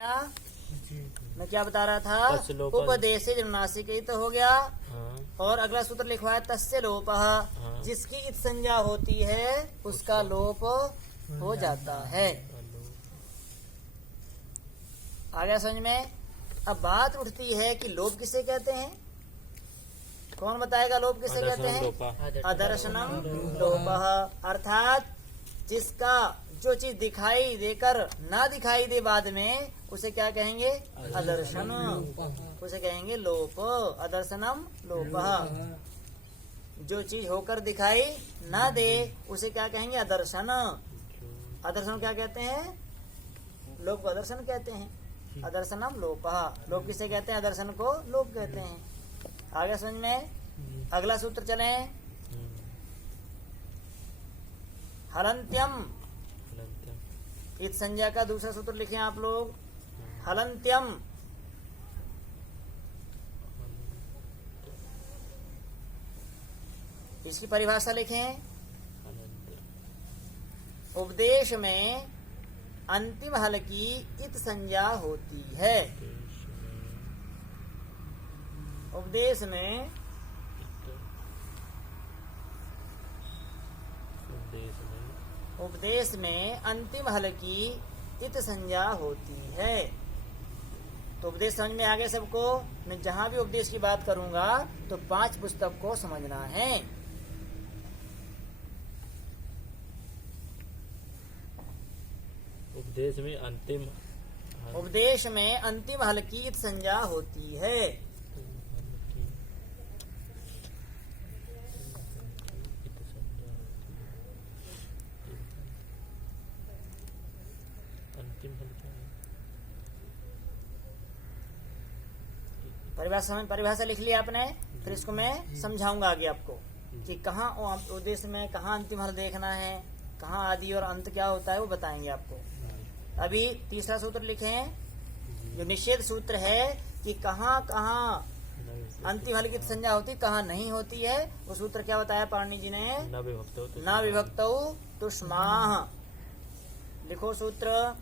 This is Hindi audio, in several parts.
मैं क्या बता रहा था? उपदेश नासिक तो हो गया। और अगला सूत्र लिखवाया तस्य लोप, जिसकी इत संज्ञा होती है उसका लोप हो जाता है। आ गया समझ में? अब बात उठती है कि लोप किसे कहते हैं? कौन बताएगा लोप किसे कहते हैं? अदर्शनम लोप, अर्थात जिसका जो चीज दिखाई देकर ना दिखाई दे बाद में उसे क्या कहेंगे? अदर्शन। उसे कहेंगे लोप। अदर्शनम लोप। जो चीज होकर दिखाई ना दे उसे क्या कहेंगे? अदर्शन। अदर्शन क्या कहते हैं? लोप को अदर्शन कहते हैं। अदर्शनम लोप। लोप किसे कहते हैं? अदर्शन को लोप कहते हैं। आगे समझ में? अगला सूत्र चले। हलंत्यम, इत संज्ञा का दूसरा सूत्र लिखें आप लोग। हलंत्यम, इसकी परिभाषा लिखें। उपदेश में अंतिम हल की इत संज्ञा होती है। उपदेश में अंतिम हल की इत संज्ञा होती है। तो उपदेश समझ में आ गए सबको? मैं जहां भी उपदेश की बात करूंगा तो 5 पुस्तक को समझना है। उपदेश में अंतिम हल की इत संज्ञा होती है। परिभाषा लिख लिया आपने? फिर इसको मैं समझाऊंगा आगे आपको कि कहाँ उपदेश में कहाँ अंतिम हल देखना है, कहाँ आदि और अंत क्या होता है वो बताएंगे आपको। अभी तीसरा सूत्र लिखें, जो निषेध सूत्र है कि कहाँ कहाँ अंतिम हल की संज्ञा होती, कहाँ नहीं होती है। वो सूत्र क्या बताया पाणिनि जी ने? न विभक्तौ तुष्माः। लिखो सूत्र।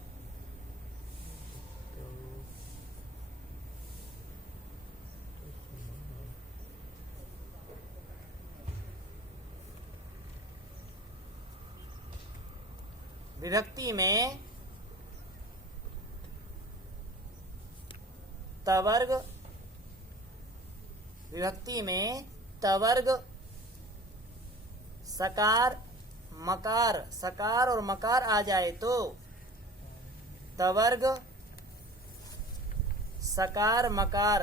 विभक्ति में तवर्ग, सकार मकार, सकार और मकार आ जाए तो तवर्ग सकार मकार,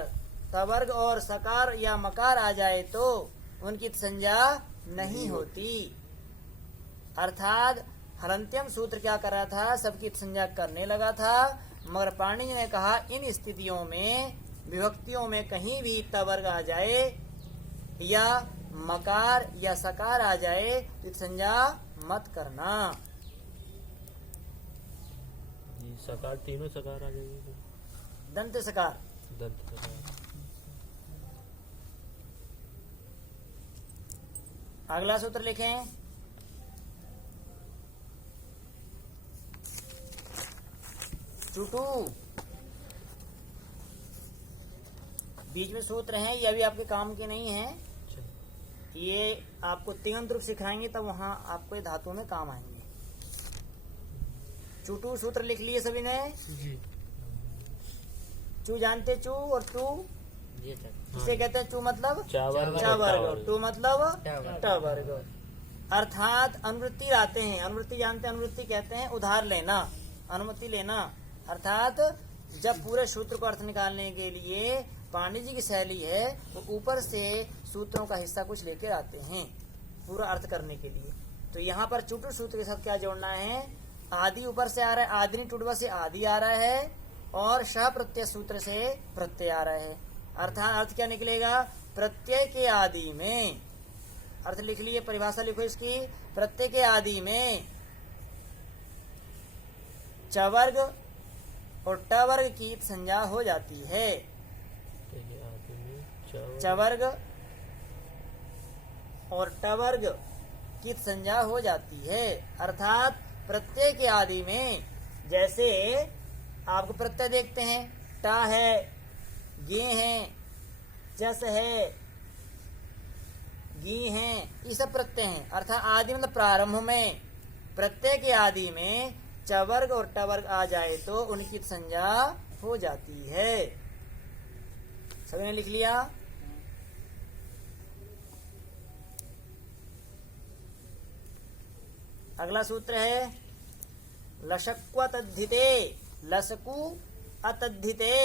तवर्ग और सकार या मकार आ जाए तो उनकी संज्ञा नहीं होती। अर्थात हलंत्यम सूत्र क्या कर रहा था? सबकी संज्ञा करने लगा था, मगर पाणिनि ने कहा इन स्थितियों में विभक्तियों में कहीं भी तवर्ग आ जाए या मकार या सकार आ जाए तो संज्ञा मत करना। सकार, तीनों सकार आ जाएंगे। दंत सकार। अगला सूत्र लिखें। चुटू, बीच में सूत्र हैं, ये अभी आपके काम के नहीं है। ये आपको तिङंत रूप सिखाएंगे तब वहां आपको धातु में काम आएंगे। चुटू सूत्र लिख लिए सभी ने? चू जानते? चू और टू इसे कहते हैं। चू मतलब चवर्ग, टू मतलब टवर्ग। अर्थात अनुवृत्ति लाते हैं। अनुवृत्ति जानते हैं? अनुवृत्ति कहते हैं उधार लेना, अनुमति लेना। अर्थात जब पूरे सूत्र को अर्थ निकालने के लिए पाणिनि जी की शैली है वो ऊपर से सूत्रों का हिस्सा कुछ लेकर आते हैं पूरा अर्थ करने के लिए। तो यहाँ पर चुटु सूत्र के साथ क्या जोड़ना है? आदि ऊपर से आ रहा है, आदि टुटवा से आदि आ रहा है और श प्रत्यय सूत्र से प्रत्यय आ रहा है। अर्थात अर्थ क्या निकलेगा? प्रत्यय के आदि में। अर्थ लिख लिए, परिभाषा लिखो इसकी। प्रत्यय के आदि में चवर्ग और टवर्ग की संज्ञा हो जाती है। चवर्ग और टवर्ग की संज्ञा हो जाती है। अर्थात प्रत्यय के आदि में जैसे आपको प्रत्यय देखते हैं, टा है, गे है, जस है, गी है, ये सब प्रत्यय हैं। अर्थात आदि मतलब प्रारंभ में, प्रत्यय के आदि में च वर्ग और ट वर्ग आ जाए तो उनकी संज्ञा हो जाती है। सभी ने लिख लिया? अगला सूत्र है लशक्व तद्धिते, लसकु अतद्धिते।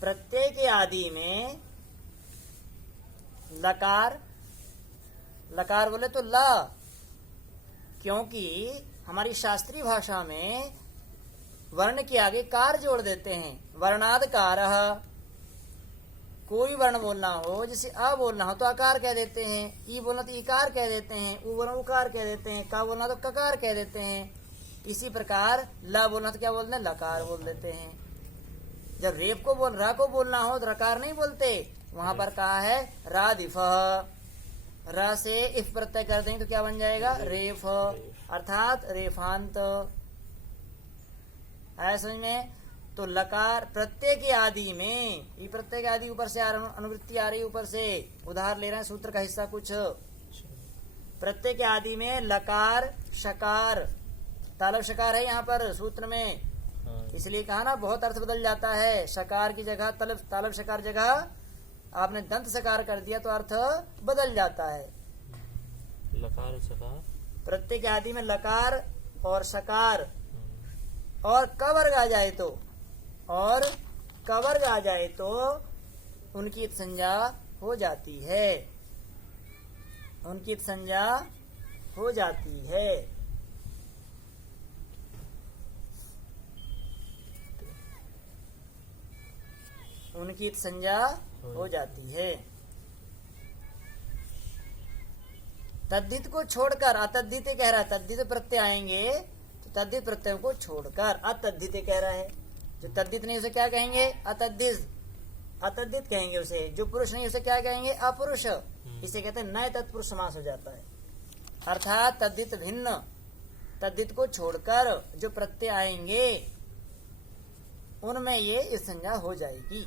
प्रत्यय के आदि में लकार, लकार बोले तो ल, क्योंकि हमारी शास्त्रीय भाषा में वर्ण के आगे कार जोड़ देते हैं। वर्णाद कारः, कोई वर्ण बोलना हो, जैसे अ बोलना हो तो आकार कह देते हैं, ई बोलना तो इकार कह देते हैं, उ बोलना उकार कह देते हैं, का बोलना तो ककार कह देते हैं। इसी प्रकार ल बोलना तो क्या बोलते हैं, लकार बोल देते हैं। जब रेप को बोल रा को बोलना हो तो रकार नहीं बोलते, वहां पर कहा है रादिफ, र से इफ प्रत्यय कर देंगे तो क्या बन जाएगा, रेफ, अर्थात रेफांत। है समझ में? तो लकार प्रत्यय के आदि में, ये प्रत्यय के आदि ऊपर से अनुवृत्ति आ रही है, ऊपर से उधार ले रहे हैं सूत्र का हिस्सा कुछ। प्रत्यय के आदि में लकार, शकार, तालब शकार है यहाँ पर सूत्र में, इसलिए कहा ना बहुत अर्थ बदल जाता है। शकार की जगह तालब शकार जगह आपने दंत सकार कर दिया तो अर्थ बदल जाता है। लकार सकार, प्रत्यय के आदि में लकार और शकार और क वर्ग आ जाए तो, और क वर्ग आ जाए तो उनकी संज्ञा हो जाती है, उनकी संज्ञा हो जाती है। उनकी संज्ञा हो जाती है। तद्धित को छोड़कर अतद्धित कह रहा है, तद्धित प्रत्यय आएंगे तो तद्धित प्रत्ययों को छोड़कर अतद्धित कह रहा है। जो तद्धित नहीं उसे क्या कहेंगे, अतद्धित, अतद्धित कहेंगे उसे। जो पुरुष नहीं उसे क्या कहेंगे, अपुरुष। इसे कहते हैं नए तत्पुरुष समास हो जाता है। अर्थात तद्धित भिन्न, तद्धित को छोड़कर जो प्रत्यय आएंगे उनमें ये इस संज्ञा हो जाएगी।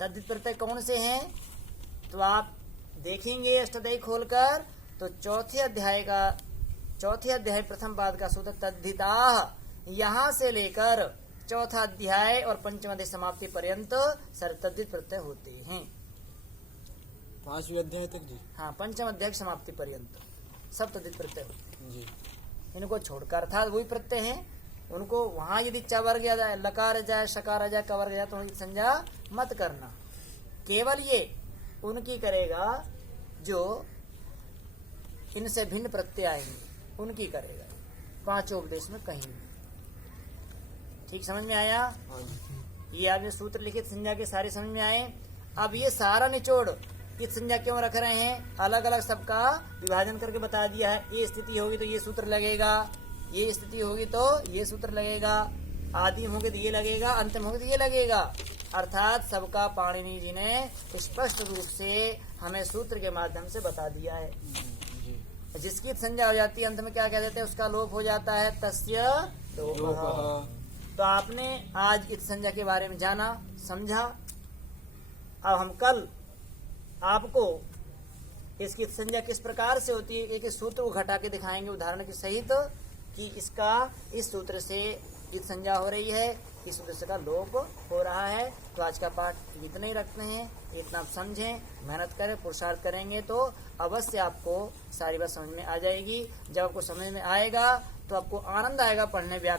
तद्धित प्रत्यय कौन से हैं, तो आप देखेंगे अष्टाध्यायी खोलकर तो चौथे अध्याय प्रथम पाद का सूत्र तद्धिता, यहाँ से लेकर चौथा अध्याय और पंचम अध्याय समाप्ति पर्यंत सारे तद्धित प्रत्यय होते हैं। 5वें अध्याय तक जी? हाँ, पंचम अध्याय की समाप्ति पर्यंत सब तद्धित प्रत्यय होते हैं जी। इनको छोड़कर, अर्थात वही प्रत्यय हैं, उनको वहां यदि च वर्ग आ जाए, लकार आ जाए, शकार आ जाए, क वर्ग आ जाए तो उनकी संज्ञा मत करना। केवल ये उनकी करेगा जो इनसे भिन्न प्रत्यय आएंगे, उनकी करेगा। पांचों उपदेश में कहीं भी। ठीक समझ में आया? हाँ जी। ये आपने सूत्र लिखित संज्ञा के सारे समझ में आए। अब ये सारा निचोड़ इस संज्ञा क्यों रख रहे हैं, अलग अलग सबका विभाजन करके बता दिया है। ये स्थिति होगी तो ये सूत्र लगेगा, ये स्थिति होगी तो ये सूत्र लगेगा, आदि होंगे तो ये लगेगा, अंतिम होंगे तो ये लगेगा। अर्थात सबका पाणिनि जी ने स्पष्ट रूप से हमें सूत्र के माध्यम से बता दिया है। जी। जिसकी संज्ञा हो जाती है अंत में क्या कह देते हैं, उसका लोप हो जाता है, तस्य लोपः। तो आपने आज इस संज्ञा के बारे में जाना, समझा। अब हम कल आपको इसकी संज्ञा किस प्रकार से होती है एक सूत्र को घटा के दिखाएंगे उदाहरण के सहित, कि इसका इस सूत्र से इस संज्ञा हो रही है, इस सूत्र का लोप हो रहा है। तो आज का पाठ इतना ही रखते हैं, इतना आप समझें, मेहनत करें, पुरुषार्थ करेंगे तो अवश्य आपको सारी बात समझ में आ जाएगी। जब आपको समझ में आएगा तो आपको आनंद आएगा पढ़ने व्याकरण